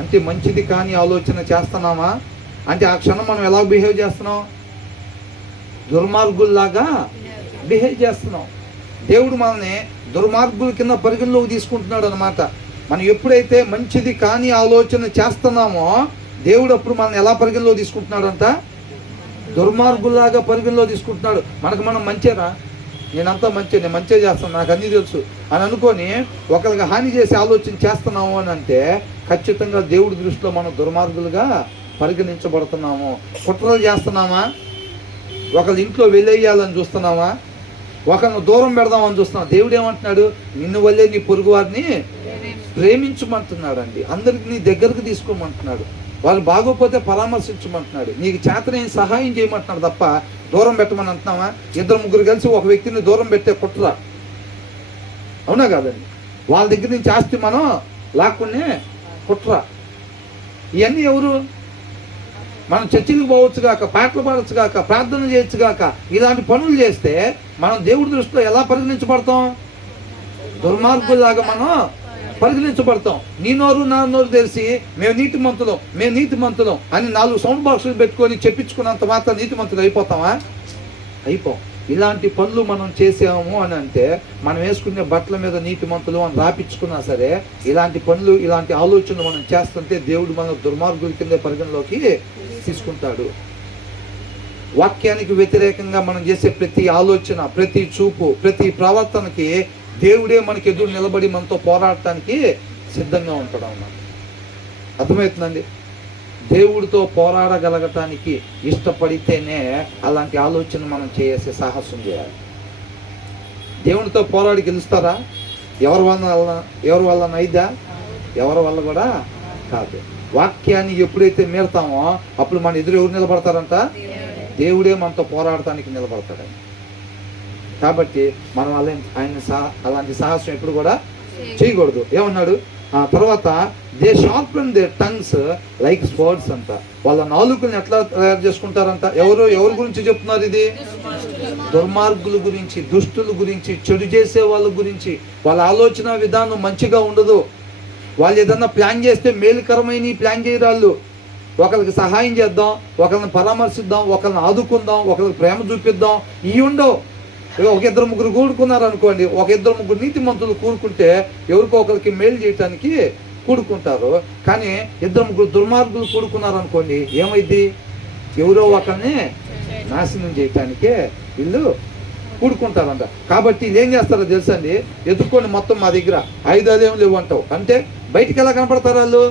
అంటే మంచిది కానీ ఆలోచన చేస్తున్నామా అంటే ఆ క్షణం మనం ఎలా బిహేవ్ చేస్తున్నాం? దుర్మార్గుల్లాగా బిహేవ్ చేస్తున్నాం. దేవుడు మనల్ని దుర్మార్గుల కింద పరిగణలోకి తీసుకుంటున్నాడు అనమాట మనం ఎప్పుడైతే మంచిది కానీ ఆలోచన చేస్తున్నామో దేవుడు అప్పుడు మనల్ని ఎలా పరిగణలో తీసుకుంటున్నాడంట? దుర్మార్గుల్లాగా పరిగణలో తీసుకుంటున్నాడు. మనకు మనం మంచిరా నేనంతా మంచి నేను మంచిగా చేస్తాను నాకు అన్నీ తెలుసు. అని అనుకొని ఒకరికి హాని చేసే ఆలోచన చేస్తున్నాము అని అంటే ఖచ్చితంగా దేవుడి దృష్టిలో మనం దుర్మార్గులుగా పరిగణించబడుతున్నాము. కుట్రలు చేస్తున్నామా? ఒకళ్ళ ఇంట్లో వెళ్ళేయాలని చూస్తున్నామా? ఒకరిని దూరం పెడదామని చూస్తున్నాం దేవుడు ఏమంటున్నాడు? నిన్ను వల్లే నీ పొరుగు వారిని ప్రేమించమంటున్నాడు అండి అందరికి నీ దగ్గరకు తీసుకోమంటున్నాడు. వాళ్ళు బాగోకపోతే పరామర్శించమంటున్నాడు. నీకు చేతనే సహాయం చేయమంటున్నాడు తప్ప దూరం పెట్టమని అంటున్నావా? ఇద్దరు ముగ్గురు కలిసి ఒక వ్యక్తిని దూరం పెట్టే కుట్ర అవునా కాదండి? వాళ్ళ దగ్గర నుంచి ఆస్తి మనం లాక్కునే కుట్ర ఇవన్నీ ఎవరు? మనం చర్చిలకు పోవచ్చు గాక పాటలు పాడచ్చు గాక ప్రార్థన చేయొచ్చు గాక ఇలాంటి పనులు చేస్తే మనం దేవుడి దృష్టిలో ఎలా పరిగణించబడతాం? దుర్మార్గులాగా మనం పరిగణించబడతాం నీ నోరు నా నోరు తెలిసి మేము నీతి మంతులం మేము నీతి మంతులం అని నాలుగు సౌండ్ బాక్సులు పెట్టుకొని చెప్పించుకున్నంత మాత్రం నీతి మంతులు అయిపోతామా? అయిపోం. ఇలాంటి పనులు మనం చేసాము అని అంటే మనం వేసుకునే బట్టల మీద నీతి మంతులు అని రాపించుకున్నా సరే ఇలాంటి పనులు ఇలాంటి ఆలోచనలు మనం చేస్తుంటే దేవుడు మన దుర్మార్గుల కింద పరిగణలోకి తీసుకుంటాడు. వాక్యానికి వ్యతిరేకంగా మనం చేసే ప్రతి ఆలోచన ప్రతి చూపు ప్రతి ప్రవర్తనకి దేవుడే మనకి ఎదురు నిలబడి మనతో పోరాడటానికి సిద్ధంగా ఉంటాడు అన్నమాట. అర్థమవుతుందండి? దేవుడితో పోరాడగలగటానికి ఇష్టపడితేనే అలాంటి ఆలోచన మనం చేసే సాహసం చేయాలి. దేవునితో పోరాడి గెలుస్తారా? ఎవరి వల్ల ఎవరి వల్ల అయిద్దా ఎవరి వల్ల కూడా కాదు. వాక్యాన్ని ఎప్పుడైతే మీరుతామో అప్పుడు మన ఎదురు ఎవరు నిలబడతారంట? దేవుడే. మనతో పోరాడటానికి నిలబడతాడని కాబట్టి మనం అలా ఆయన అలాంటి సాహసం ఎప్పుడు కూడా చేయకూడదు. ఏమన్నాడు? ఆ తర్వాత their sharpen their tongues like swords అంట. వాళ్ళ నాలుకల్ని ఎట్లా తయారు చేసుకుంటారంట? ఎవరు ఎవరి గురించి చెప్తున్నారు ఇది? దుర్మార్గుల గురించి దుష్టుల గురించి చెడు చేసే వాళ్ళ గురించి. వాళ్ళ ఆలోచన విధానం మంచిగా ఉండదు. వాళ్ళు ఏదన్నా ప్లాన్ చేస్తే మేలుకరమైన ప్లాన్ చేయరాళ్ళు. ఒకరికి సహాయం చేద్దాం ఒకరిని పరామర్శిద్దాం ఒకరిని ఆదుకుందాం ఒకరికి ప్రేమ చూపిద్దాం. ఇవి ఉండవు. ఒక ఇద్దరు ముగ్గురు కూడుకున్నారు అనుకోండి ఒక ఇద్దరు ముగ్గురు నీతి మంతులు కూడుకుంటే ఎవరికో ఒకరికి మేలు చేయటానికి కూడుకుంటారు. కానీ ఇద్దరు ముగ్గురు దుర్మార్గులు కూడుకున్నారు అనుకోండి ఏమైంది ఎవరో ఒకరిని నాశనం చేయటానికే వీళ్ళు కూడుకుంటారంట. కాబట్టి ఏం చేస్తారో తెలుసండి ఎదుర్కొని మొత్తం మా దగ్గర ఐదు అదేం లేవు అంటావు అంటే బయటికి ఎలా కనపడతారు వాళ్ళు?